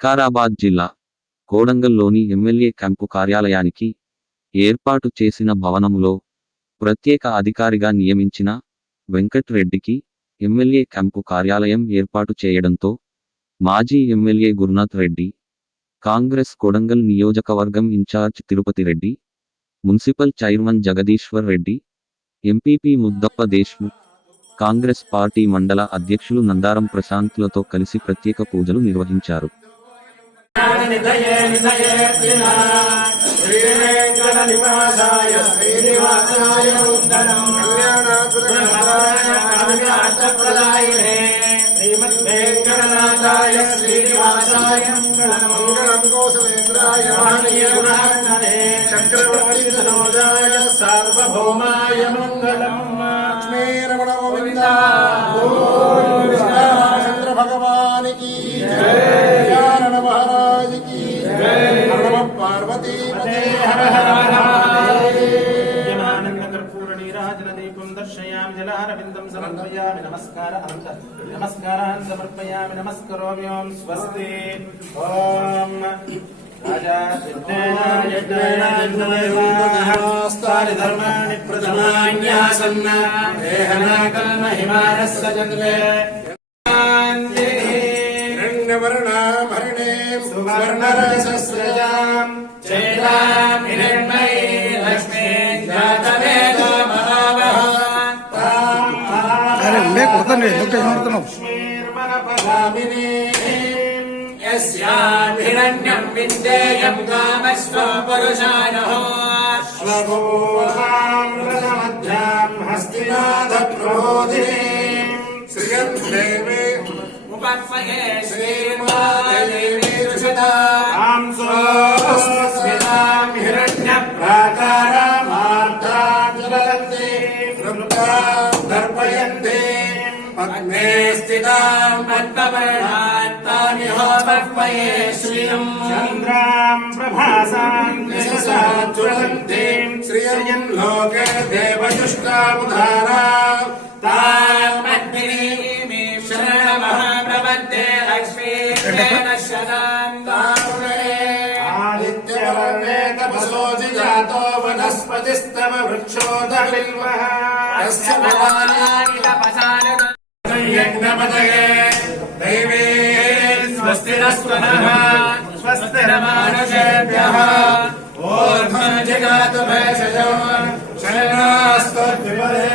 వికారాబాద్ జిల్లా కోడంగల్లోని MLA camp కార్యాలయానికి ఏర్పాటు చేసిన భవనంలో ప్రత్యేక అధికారిగా నియమించిన వెంకట్ రెడ్డికి ఎమ్మెల్యే క్యాంపు కార్యాలయం ఏర్పాటు చేయడంతో మాజీ ఎమ్మెల్యే గురునాథ్ రెడ్డి కాంగ్రెస్ కొడంగల్ నియోజకవర్గం incharge Tirupati Reddy municipal chairman Jagadishwar Reddy MPP Muddappa Deshmukh Congress party మండల అధ్యక్షులు నందారం ప్రశాంత్లతో కలిసి ప్రత్యేక పూజలు నిర్వహించారు. నిధయే నిధయే శ్రీవేంకట నివాసాయ శ్రీనివాసాయ మంగళం కళ్యాణార్థప్రదాయినే శ్రీమద్వేంకటనాథాయ శ్రీనివాసాయ మంగళం కోసలేంద్రాయ దర్శయామి జలారవిందం సమర్పయామి నమస్కార అంత నమస్కారాన్ సమర్పయామి నమస్కరోమి ఓం స్వస్తి ఓం ధర్మాణి ప్రథమాన్యాసన్న దేహనాకల్మ హిమానస్స జన్మే వర్ణాం హరిణే సువర్ణరసస్రజా అరే ఉండే కొడతాను ఎందుకు టెన్షన్ పడుతున్నావు यस्याम् हिरण्यम् विन्देयम् कामस्व पुरुषाणः स्वभूताम् रथमध्याम् हस्तिनाथप्रबोधिनीम् श्रियम् देवे उपत्महे अग्ने स्थिताम् पद्मपर्णात्तानिहोपह्वये श्रियम् चन्द्राम् प्रभासाम् लोके देवजुष्टामुधारा वनस्पतिस्तव वृक्षोदबिल्वः तस्य भवानानि तपसानि यज्ञपतये दैवे स्वस्तिरस्वनः स्वस्तिरमानुषेभ्यः ऊर्ध्वम् जिगातु भेषजो शरणास्तद्विपदे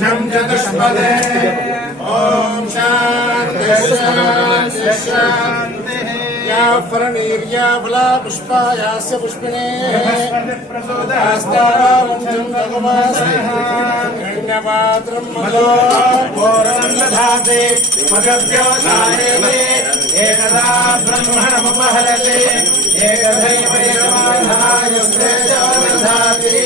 शम् चतुष्पदे ॐ शान्ति शान्ति शान्तिः या फलनीर्या फला पुष्पायास्य पुष्पिणे हस्तारावञ्चम् भगवास्ति हिरण्यपात्रम् मधो पूर्णम् दधाति मगभ्यो धारयते एकदा ब्रह्मणमुपहरते एकदैव यजमानाय श्रेयो दधाति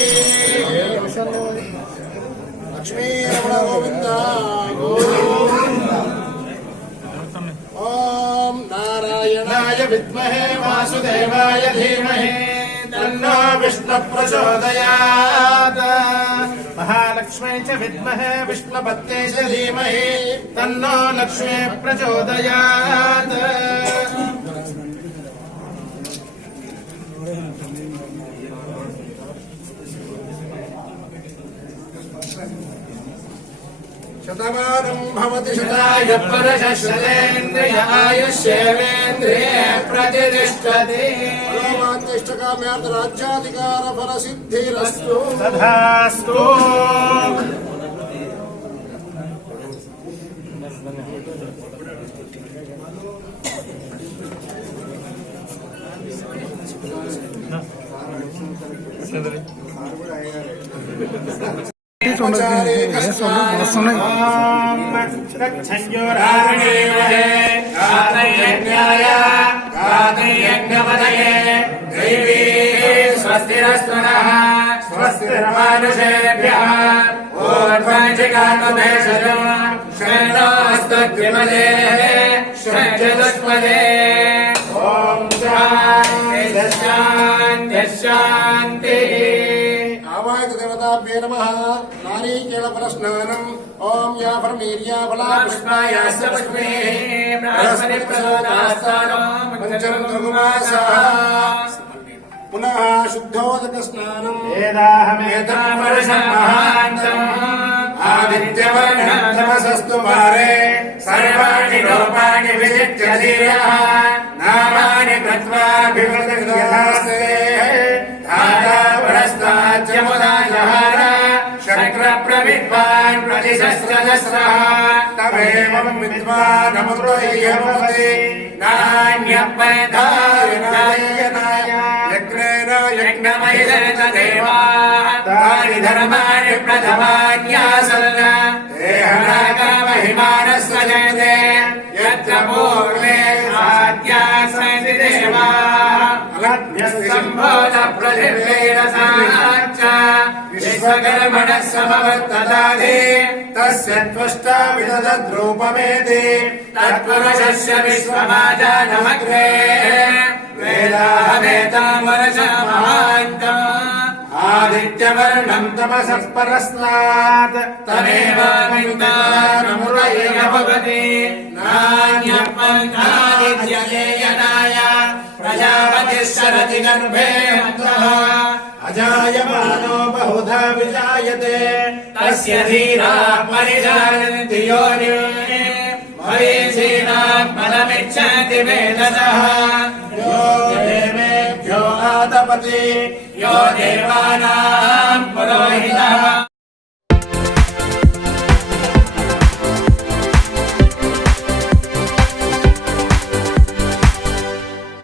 लक्ष्मीरमण गोविन्द विद्महे वासुदेवाय धीमहि तन्नो विष्णुः प्रचोदयात् महालक्ष्मी च विद्महे विष्णुपत्ये च धीमहि तन्नो लक्ष्मी प्रचोदयात् शतमानम् भवति शताय परशलेन्द्रिय आयुष्येवेन्द्रिये प्रतिष्ठति। परमान्तिष्ठकाम्यार्थराज्याधिकारफलसिद्धिरस्तु तथास्तु Gracias. ಕಂಪ್ಲೀಟ್ ಒಂಡೋದು ಎಸ್ ಒಂದು नारीकेलफलस्नानम् ॐ या फलमीर्या फला कृष्णायाश्च लक्ष्मीः पुनः शुद्धोदकस्नानम् आदित्यवर्णम् तमसस्तु मारे सर्वाणि लोपानि विजित्य नामानि कृत्वा ప్రవిద్వాన్ ప్రతిశస్రజస్రః తమేవం విద్వానముద్రయ్యమతి నాణ్యపదాయనాయ యజ్ఞేన యజ్ఞమయదేవా తాని ధర్మాణి ప్రథమాన్యాసన్న దేహనాగమహిమానస్వ జయతే యత్ర పూర్వే ఆద్యాసంతి దేవా సంభోద ప్రతివేదసాచ విశ్వకర్మణः సమవర్తతాది తస్య త్వష్టా విదద్రూపమేతి తత్పురుషస్య విశ్వమాజానమగ్రే వేదాహమేతామరసమహాంతం ఆదిత్యవర్ణం తమసః పరస్నాత్ తమేవామిందానమురయ్య భవతి प्रजापतिः सरति गर्भे मुक्तः अजायमानो बहुधा विजायते। तस्य धीरा परिजानन्ति योनिम् वेदसः यो देवेभ्यो आतपति, यो देवानाम् पुरोहितः।